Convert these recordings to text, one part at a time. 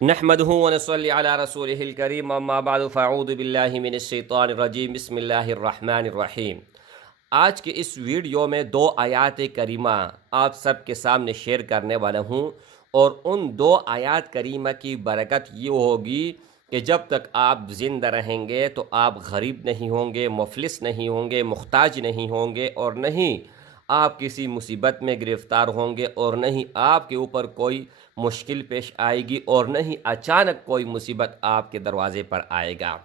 نحمدہ ونصلی علی رسولہ الکریم اما بعد فاعوذ باللہ من الشیطان الرجیم بسم اللہ الرحمن الرحیم۔ آج کے اس ویڈیو میں 2 آیات کریمہ آپ سب کے سامنے شیئر کرنے والا ہوں، اور ان 2 آیات کریمہ کی برکت یہ ہوگی کہ جب تک آپ زندہ رہیں گے تو آپ غریب نہیں ہوں گے، مفلس نہیں ہوں گے، محتاج نہیں ہوں گے، اور نہیں آپ کسی مصیبت میں گرفتار ہوں گے، اور نہیں آپ کے اوپر کوئی مشکل پیش آئے گی، اور نہیں اچانک کوئی مصیبت آپ کے دروازے پر آئے گا۔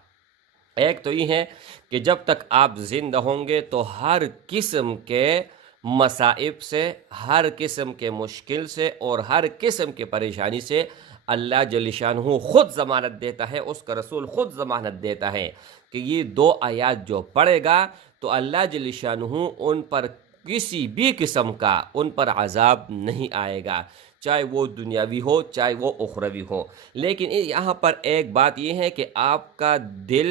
ایک تو یہ ہے کہ جب تک آپ زندہ ہوں گے تو ہر قسم کے مصائب سے، ہر قسم کے مشکل سے، اور ہر قسم کے پریشانی سے اللہ جل شانہ خود ضمانت دیتا ہے، اس کا رسول خود ضمانت دیتا ہے کہ یہ 2 آیات جو پڑھے گا تو اللہ جل شانہ ان پر کسی بھی قسم کا ان پر عذاب نہیں آئے گا، چاہے وہ دنیاوی ہو چاہے وہ اخروی ہو۔ لیکن یہاں پر ایک بات یہ ہے کہ آپ کا دل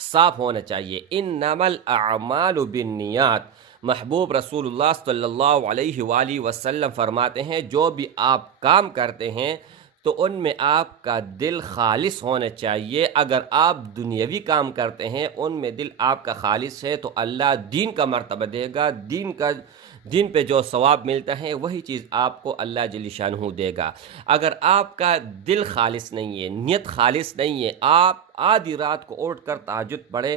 صاف ہونا چاہیے۔ انما الاعمال بالنیات، محبوب رسول اللہ صلی اللہ علیہ وآلہ وسلم فرماتے ہیں جو بھی آپ کام کرتے ہیں تو ان میں آپ کا دل خالص ہونا چاہیے۔ اگر آپ دنیاوی کام کرتے ہیں ان میں دل آپ کا خالص ہے تو اللہ دین کا مرتبہ دے گا، دین پہ جو ثواب ملتا ہے وہی چیز آپ کو اللہ جل شانہ دے گا۔ اگر آپ کا دل خالص نہیں ہے، نیت خالص نہیں ہے، آپ آدھی رات کو اٹھ کر تہجد پڑھے،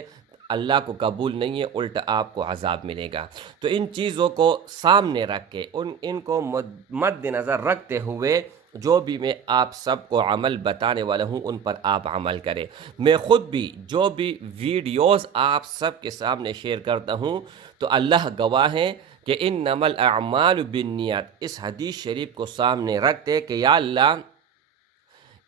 اللہ کو قبول نہیں ہے، الٹا آپ کو عذاب ملے گا۔ تو ان چیزوں کو سامنے رکھ کے ان کو مد نظر رکھتے ہوئے جو بھی میں آپ سب کو عمل بتانے والا ہوں ان پر آپ عمل کریں۔ میں خود بھی جو بھی ویڈیوز آپ سب کے سامنے شیئر کرتا ہوں تو اللہ گواہ ہے کہ انما الاعمال بالنیات، اس حدیث شریف کو سامنے رکھتے کہ یا اللہ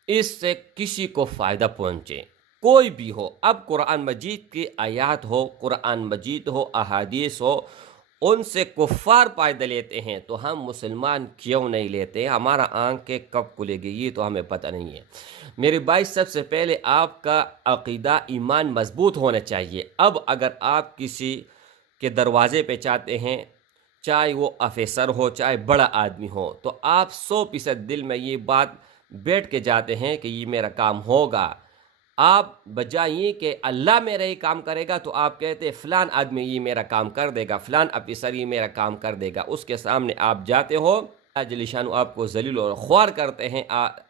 اس سے کسی کو فائدہ پہنچے، کوئی بھی ہو، اب قرآن مجید کی آیات ہو، قرآن مجید ہو، احادیث ہو، ان سے کفار فائدہ لیتے ہیں تو ہم مسلمان کیوں نہیں لیتے؟ ہمارا آنکھیں کب کھلے گی یہ تو ہمیں پتہ نہیں ہے۔ میرے بھائی، سب سے پہلے آپ کا عقیدہ ایمان مضبوط ہونا چاہیے۔ اب اگر آپ کسی کے دروازے پہ چاہتے ہیں، چاہے وہ افیسر ہو چاہے بڑا آدمی ہو، تو آپ 100% دل میں یہ بات بیٹھ کے جاتے ہیں کہ یہ میرا کام ہوگا۔ آپ بجائے یہ کہ اللہ میرا یہ کام کرے گا تو آپ کہتے ہیں فلان آدمی یہ میرا کام کر دے گا، فلان افیسر یہ میرا کام کر دے گا۔ اس کے سامنے آپ جاتے ہو، اللہ جل شانہ آپ کو ذلیل اور خوار کرتے ہیں،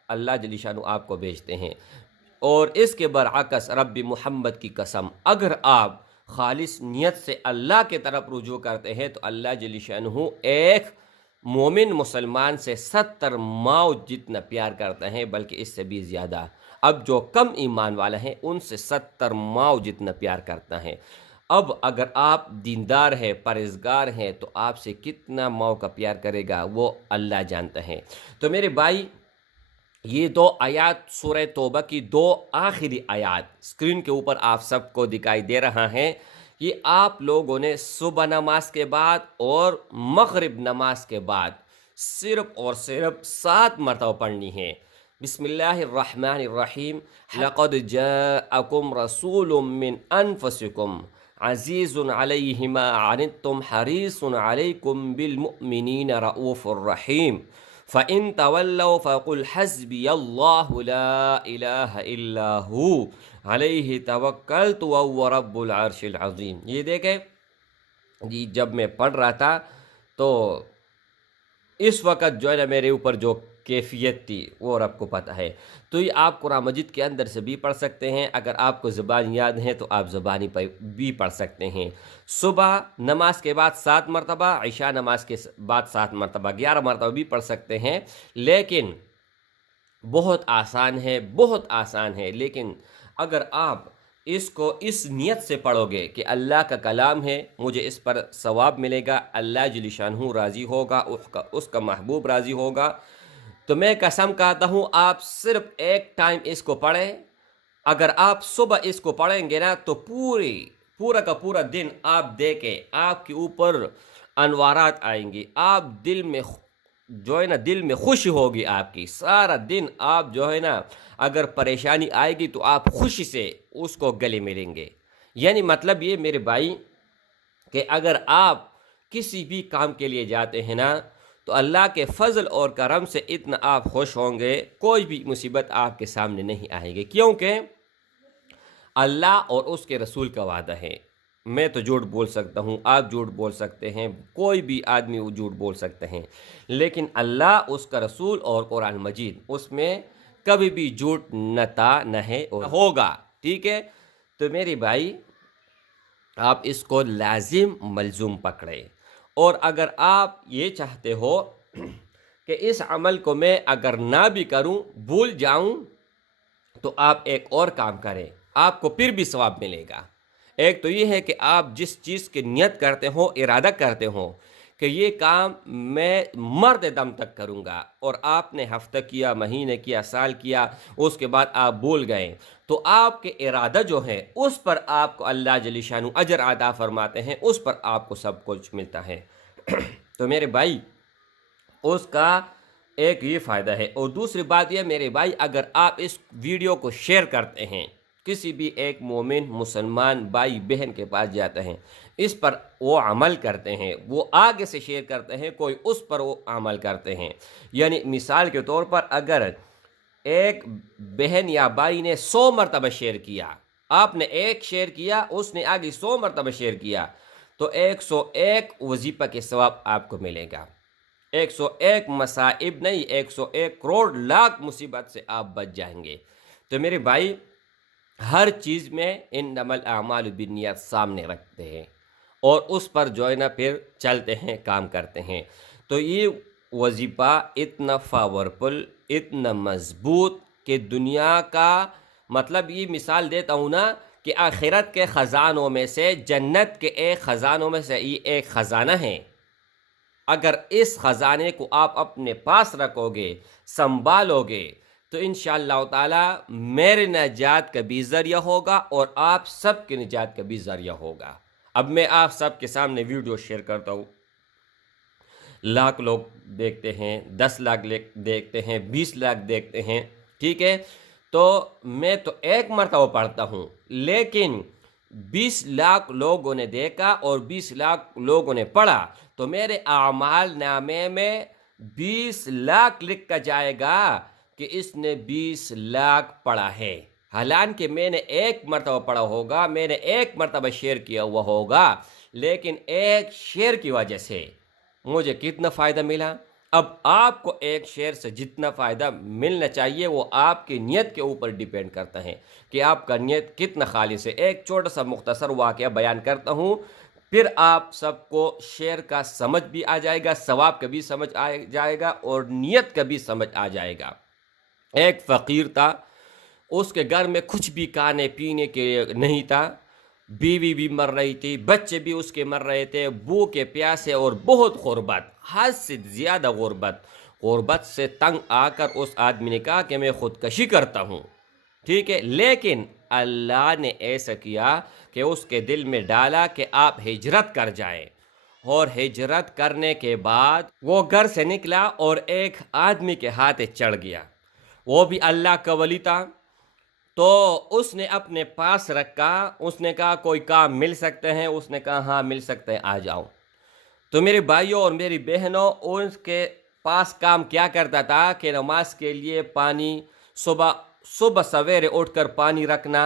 اللہ جل شانہ آپ کو بھیجتے ہیں۔ اور اس کے برعکس رب محمد کی قسم، اگر آپ خالص نیت سے اللہ کے طرف رجوع کرتے ہیں تو اللہ جل شانہ ایک مومن مسلمان سے 70 ماؤ جتنا پیار کرتا ہے، بلکہ اس سے بھی زیادہ۔ اب جو کم ایمان والا ہیں ان سے 70 ماؤ جتنا پیار کرتا ہے۔ اب اگر آپ دیندار ہیں، پرہیزگار ہیں، تو آپ سے کتنا ماؤ کا پیار کرے گا وہ اللہ جانتا ہے۔ تو میرے بھائی، یہ 2 آیات سورہ توبہ کی 2 آخری آیات اسکرین کے اوپر آپ سب کو دکھائی دے رہا ہے۔ یہ آپ لوگوں نے صبح نماز کے بعد اور مغرب نماز کے بعد صرف اور صرف 7 مرتبہ پڑھنی ہے۔ بسم اللہ الرحمن الرحیم۔ لقد جاءکم رسول من انفسکم عزیز علیہ ما عنتم حریص علیکم بالمؤمنین رؤوف الرحیم۔ فَإِن تَوَلَّوْا فَقُلْ حَسْبِيَ اللَّهُ لَا إِلَٰهَ إِلَّا هُوَ عَلَيْهِ تَوَكَّلْتُ وَهُوَ رَبُّ الْعَرْشِ الْعَظِيمِ۔ یہ دیکھیں جی، جب میں پڑھ رہا تھا تو اس وقت جو ہے نا میرے اوپر جو کیفیت تھی وہ رب کو پتہ ہے۔ تو یہ آپ قرآن مجید کے اندر سے بھی پڑھ سکتے ہیں، اگر آپ کو زبان یاد ہے تو آپ زبانی پر بھی پڑھ سکتے ہیں۔ صبح نماز کے بعد 7 مرتبہ، عشاء نماز کے بعد 7 مرتبہ، 11 مرتبہ بھی پڑھ سکتے ہیں۔ لیکن بہت آسان ہے، بہت آسان ہے، لیکن اگر آپ اس کو اس نیت سے پڑھو گے کہ اللہ کا کلام ہے، مجھے اس پر ثواب ملے گا، اللہ جل شانہ راضی ہوگا، اس کا محبوب راضی ہوگا، تو میں قسم کھاتا ہوں آپ صرف ایک ٹائم اس کو پڑھیں۔ اگر آپ صبح اس کو پڑھیں گے نا تو پورا کا پورا دن آپ دیکھیں، آپ کے اوپر انوارات آئیں گی، آپ دل میں جو ہے نا دل میں خوشی ہوگی آپ کی، سارا دن آپ جو ہے نا اگر پریشانی آئے گی تو آپ خوشی سے اس کو گلے ملیں گے۔ یعنی مطلب یہ میرے بھائی کہ اگر آپ کسی بھی کام کے لیے جاتے ہیں نا تو اللہ کے فضل اور کرم سے اتنا آپ خوش ہوں گے، کوئی بھی مصیبت آپ کے سامنے نہیں آئے گی، کیونکہ اللہ اور اس کے رسول کا وعدہ ہے۔ میں تو جھوٹ بول سکتا ہوں، آپ جھوٹ بول سکتے ہیں، کوئی بھی آدمی وہ جھوٹ بول سکتے ہیں، لیکن اللہ، اس کا رسول اور قرآن مجید، اس میں کبھی بھی جھوٹ نہ تھا نہ ہے اور ہوگا، ٹھیک ہے؟ تو میری بھائی، آپ اس کو لازم ملزوم پکڑے، اور اگر آپ یہ چاہتے ہو کہ اس عمل کو میں اگر نہ بھی کروں، بھول جاؤں، تو آپ ایک اور کام کریں، آپ کو پھر بھی ثواب ملے گا۔ ایک تو یہ ہے کہ آپ جس چیز کی نیت کرتے ہو، ارادہ کرتے ہو کہ یہ کام میں مرد دم تک کروں گا، اور آپ نے ہفتہ کیا، مہینے کیا، سال کیا، اس کے بعد آپ بھول گئے، تو آپ کے ارادہ جو ہے اس پر آپ کو اللہ جل شانہ اجر عطا فرماتے ہیں، اس پر آپ کو سب کچھ ملتا ہے۔ تو میرے بھائی، اس کا ایک یہ فائدہ ہے، اور دوسری بات یہ میرے بھائی، اگر آپ اس ویڈیو کو شیئر کرتے ہیں، کسی بھی ایک مومن مسلمان بھائی بہن کے پاس جاتے ہیں، اس پر وہ عمل کرتے ہیں، وہ آگے سے شیئر کرتے ہیں، کوئی اس پر وہ عمل کرتے ہیں، یعنی مثال کے طور پر اگر ایک بہن یا بھائی نے 100 مرتبہ شیئر کیا، آپ نے ایک شیئر کیا، اس نے آگے 100 مرتبہ شیئر کیا، تو 101 وظیفہ کے ثواب آپ کو ملے گا۔ 101 مصائب نہیں، 101 کروڑ لاکھ مصیبت سے آپ بچ جائیں گے۔ تو میرے بھائی، ہر چیز میں انما الاعمال بالنیات سامنے رکھتے ہیں، اور اس پر جو ہے نا پھر چلتے ہیں، کام کرتے ہیں۔ تو یہ وظیفہ اتنا پاورفل، اتنا مضبوط کہ دنیا کا، مطلب یہ مثال دیتا ہوں نا کہ آخرت کے خزانوں میں سے، جنت کے ایک خزانوں میں سے یہ ایک خزانہ ہے۔ اگر اس خزانے کو آپ اپنے پاس رکھو گے، سنبھالو گے، تو انشاءاللہ تعالی میرے نجات کا بھی ذریعہ ہوگا، اور آپ سب کے نجات کا بھی ذریعہ ہوگا۔ اب میں آپ سب کے سامنے ویڈیو شیئر کرتا ہوں، لاکھ لوگ دیکھتے ہیں، 10 لاکھ دیکھتے ہیں، 20 لاکھ دیکھتے ہیں، ٹھیک ہے؟ تو میں تو ایک مرتبہ پڑھتا ہوں، لیکن 20 لاکھ لوگوں نے دیکھا اور 20 لاکھ لوگوں نے پڑھا، تو میرے اعمال نامے میں 20 لاکھ لکھا جائے گا کہ اس نے 20 لاکھ پڑھا ہے، حالانکہ میں نے ایک مرتبہ پڑھا ہوگا، میں نے ایک مرتبہ شیئر کیا ہوا ہوگا، لیکن ایک شیئر کی وجہ سے مجھے کتنا فائدہ ملا۔ اب آپ کو ایک شیئر سے جتنا فائدہ ملنا چاہیے وہ آپ کی نیت کے اوپر ڈیپینڈ کرتا ہے کہ آپ کا نیت کتنا خالص ہے۔ ایک چھوٹا سا مختصر واقعہ بیان کرتا ہوں، پھر آپ سب کو شیئر کا سمجھ بھی آ جائے گا، ثواب کا بھی سمجھ آ جائے گا، اور نیت کا بھی سمجھ آ جائے گا۔ ایک فقیر تھا، اس کے گھر میں کچھ بھی کھانے پینے کے نہیں تھا، بیوی بھی مر رہی تھی، بچے بھی اس کے مر رہے تھے، بھوکے پیاسے، اور بہت غربت، حد سے زیادہ غربت سے تنگ آ کر اس آدمی نے کہا کہ میں خودکشی کرتا ہوں، ٹھیک ہے؟ لیکن اللہ نے ایسا کیا کہ اس کے دل میں ڈالا کہ آپ ہجرت کر جائیں، اور ہجرت کرنے کے بعد وہ گھر سے نکلا اور ایک آدمی کے ہاتھ چڑھ گیا، وہ بھی اللہ کا ولی تھا، تو اس نے اپنے پاس رکھا، اس نے کہا کوئی کام مل سکتے ہیں، اس نے کہا ہاں مل سکتے ہیں، آ جاؤ۔ تو میرے بھائیوں اور میری بہنوں، اس کے پاس کام کیا کرتا تھا کہ نماز کے لیے پانی، صبح سویرے اٹھ کر پانی رکھنا،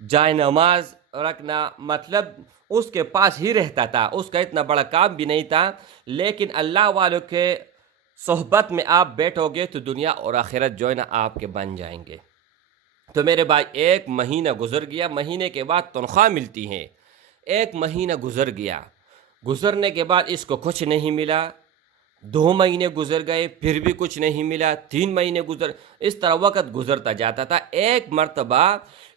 جائے نماز رکھنا، مطلب اس کے پاس ہی رہتا تھا، اس کا اتنا بڑا کام بھی نہیں تھا، لیکن اللہ والوں کے صحبت میں آپ بیٹھو گے تو دنیا اور آخرت جو ہے نا آپ کے بن جائیں گے۔ تو میرے بھائی، 1 مہینہ گزر گیا، مہینے کے بعد تنخواہ ملتی ہے، 1 مہینہ گزر گیا، گزرنے کے بعد اس کو کچھ نہیں ملا، 2 مہینے گزر گئے، پھر بھی کچھ نہیں ملا، 3 مہینے اس طرح وقت گزرتا جاتا تھا۔ ایک مرتبہ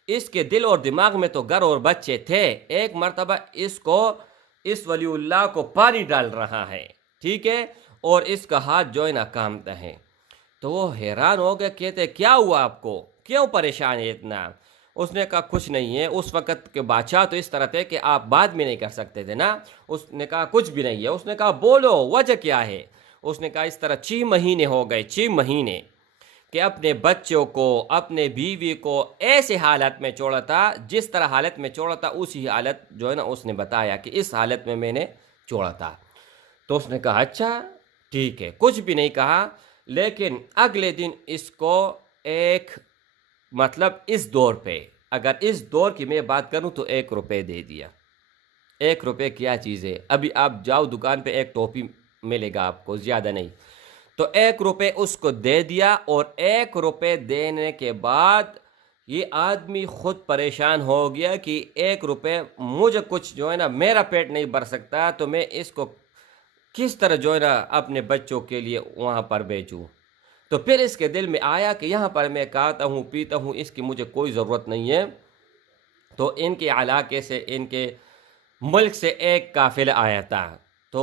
اس کے دل اور دماغ میں تو گھر اور بچے تھے، ایک مرتبہ اس ولی اللہ کو پانی ڈال رہا ہے، ٹھیک ہے، اور اس کا ہاتھ جو ہے نا کامتا ہے، تو وہ حیران ہو گیا، کہتے کیا ہوا آپ کو، کیوں پریشان ہے اتنا؟ اس نے کہا کچھ نہیں ہے، اس وقت کے بادشاہ تو اس طرح تھے کہ آپ بات بھی نہیں کر سکتے تھے نا۔ اس نے کہا کچھ بھی نہیں ہے، اس نے کہا بولو وجہ کیا ہے؟ اس نے کہا اس طرح 6 مہینے ہو گئے، 6 مہینے کہ اپنے بچوں کو، اپنے بیوی کو ایسے حالت میں چھوڑا تھا، جس طرح حالت میں چھوڑا تھا اسی حالت جو ہے نا اس نے بتایا کہ اس حالت میں نے چھوڑا تھا۔ تو اس نے کہا اچھا، ٹھیک ہے، کچھ بھی نہیں کہا، لیکن اگلے دن اس کو ایک مطلب اس دور پہ، اگر اس دور کی میں بات کروں تو 1 روپے دے دیا۔ 1 روپے کیا چیز ہے؟ ابھی آپ جاؤ دکان پہ ایک ٹوپی ملے گا آپ کو، زیادہ نہیں، تو 1 روپے اس کو دے دیا، اور 1 روپے دینے کے بعد یہ آدمی خود پریشان ہو گیا کہ 1 روپے مجھے کچھ جو ہے نا میرا پیٹ نہیں بھر سکتا، تو میں اس کو کس طرح جو ہے نا اپنے بچوں کے لیے وہاں پر بیچوں؟ تو پھر اس کے دل میں آیا کہ یہاں پر میں کھاتا ہوں پیتا ہوں، اس کی مجھے کوئی ضرورت نہیں ہے۔ تو ان کے علاقے سے، ان کے ملک سے ایک قافلہ آیا تھا، تو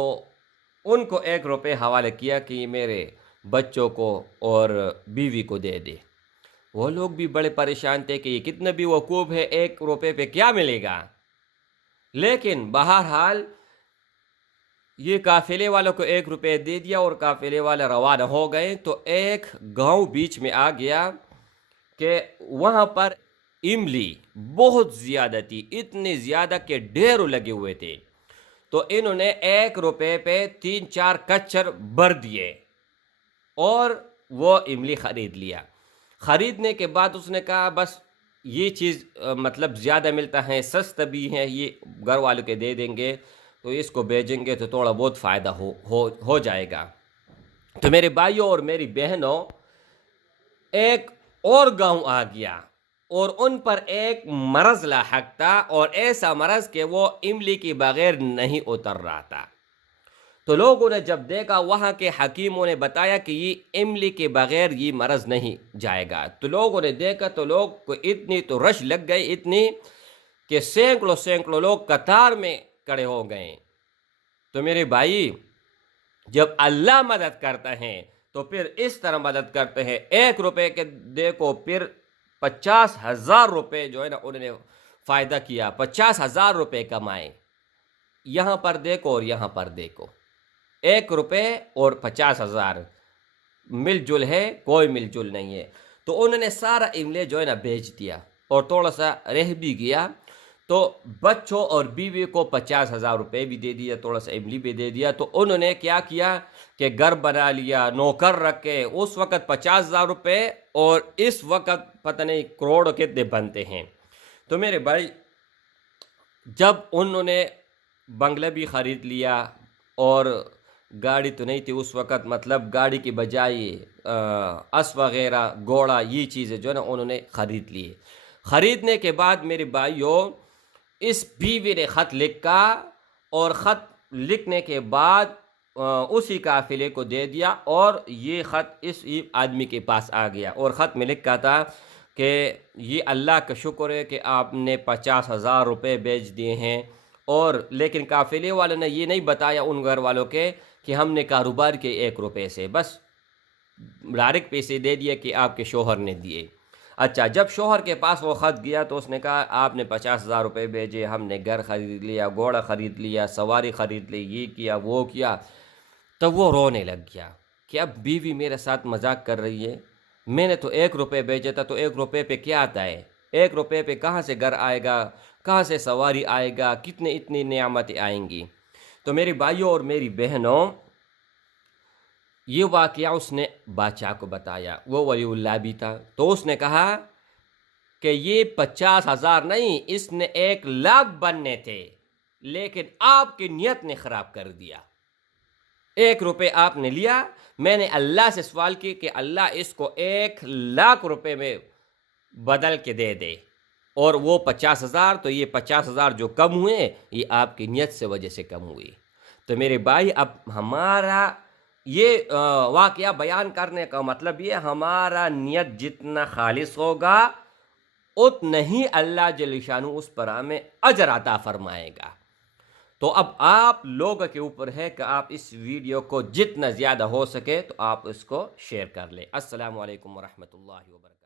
ان کو 1 روپے حوالے کیا کہ یہ میرے بچوں کو اور بیوی کو دے دے۔ وہ لوگ بھی بڑے پریشان تھے کہ یہ کتنا بھی وقوف ہے، 1 روپے پہ کیا ملے گا؟ لیکن بہرحال یہ قافلے والوں کو 1 روپے دے دیا، اور قافلے والے روانہ ہو گئے۔ تو ایک گاؤں بیچ میں آ گیا کہ وہاں پر املی بہت زیادہ تھی، اتنی زیادہ کہ ڈھیروں لگے ہوئے تھے۔ تو انہوں نے 1 روپے پہ 3-4 کچر بھر دیے، اور وہ املی خرید لیا۔ خریدنے کے بعد اس نے کہا بس یہ چیز مطلب زیادہ ملتا ہے، سستا بھی ہے، یہ گھر والوں کے دے دیں گے، تو اس کو بیچیں گے تو تھوڑا بہت فائدہ ہو جائے گا۔ تو میرے بھائیوں اور میری بہنوں، ایک اور گاؤں آ گیا، اور ان پر ایک مرض لاحق تھا، اور ایسا مرض کہ وہ املی کے بغیر نہیں اتر رہا تھا۔ تو لوگوں نے جب دیکھا، وہاں کے حکیموں نے بتایا کہ یہ املی کے بغیر یہ مرض نہیں جائے گا۔ تو لوگوں نے دیکھا، تو لوگ کو اتنی تو رش لگ گئی، اتنی کہ سینکڑوں لوگ قطار میں کھڑے ہو گئے۔ تو میرے بھائی، جب اللہ مدد کرتا ہے تو پھر اس طرح مدد کرتے ہیں۔ 1 روپے کے دیکھو، پھر 50,000 روپے جو ہے نا انہوں نے فائدہ کیا، 50,000 روپے کمائے۔ یہاں پر دیکھو اور یہاں پر دیکھو، 1 روپے اور 50,000 مل جل ہے؟ کوئی مل جل نہیں ہے۔ تو انہوں نے سارا املے جو ہے نا بیچ دیا، اور تھوڑا سا رہ بھی گیا، تو بچوں اور بیوی کو 50,000 روپے بھی دے دیا، تھوڑا سا املی بھی دے دیا۔ تو انہوں نے کیا کیا کہ گھر بنا لیا، نوکر رکھے۔ اس وقت 50,000 روپے، اور اس وقت پتہ نہیں کروڑ کتنے بنتے ہیں۔ تو میرے بھائی، جب انہوں نے بنگلہ بھی خرید لیا، اور گاڑی تو نہیں تھی اس وقت، مطلب گاڑی کی بجائے اس وغیرہ، گھوڑا، یہ چیزیں جو ہے نا انہوں نے خرید لیے۔ خریدنے کے بعد میرے بھائیوں، اس بیوی نے خط لکھا، اور خط لکھنے کے بعد اسی قافلے کو دے دیا، اور یہ خط اس آدمی کے پاس آ گیا، اور خط میں لکھا تھا کہ یہ اللہ کا شکر ہے کہ آپ نے 50,000 روپے بیچ دیے ہیں، اور لیکن قافلے والوں نے یہ نہیں بتایا ان گھر والوں کے کہ ہم نے کاروبار کے 1 روپے سے، بس ڈائریکٹ پیسے دے دیے کہ آپ کے شوہر نے دیے۔ اچھا، جب شوہر کے پاس وہ خط گیا تو اس نے کہا آپ نے 50,000 روپے بھیجے، ہم نے گھر خرید لیا، گھوڑا خرید لیا، سواری خرید لی، یہ کیا وہ کیا۔ تو وہ رونے لگ گیا کہ اب بیوی میرے ساتھ مذاق کر رہی ہے، میں نے تو 1 روپے بھیجا تھا، تو 1 روپے پہ کیا آتا ہے؟ 1 روپے پہ کہاں سے گھر آئے گا، کہاں سے سواری آئے گا، اتنی نعمتیں آئیں گی۔ تو میری بھائیوں اور میری بہنوں، یہ واقعہ اس نے بادشاہ کو بتایا، وہ ولی اللہ بھی تھا۔ تو اس نے کہا کہ یہ 50,000 نہیں، اس نے 1,00,000 بننے تھے، لیکن آپ کی نیت نے خراب کر دیا۔ 1 روپے آپ نے لیا، میں نے اللہ سے سوال کی کہ اللہ اس کو 1,00,000 روپے میں بدل کے دے دے، اور وہ 50,000، تو یہ 50,000 جو کم ہوئے، یہ آپ کی نیت سے وجہ سے کم ہوئی۔ تو میرے بھائی، اب ہمارا یہ واقعہ بیان کرنے کا مطلب یہ، ہمارا نیت جتنا خالص ہوگا، اتنا ہی اللہ جل شانہ اس پر ہمیں اجر عطا فرمائے گا۔ تو اب آپ لوگوں کے اوپر ہے کہ آپ اس ویڈیو کو جتنا زیادہ ہو سکے تو آپ اس کو شیئر کر لیں۔ السلام علیکم ورحمۃ اللہ وبرکاتہ۔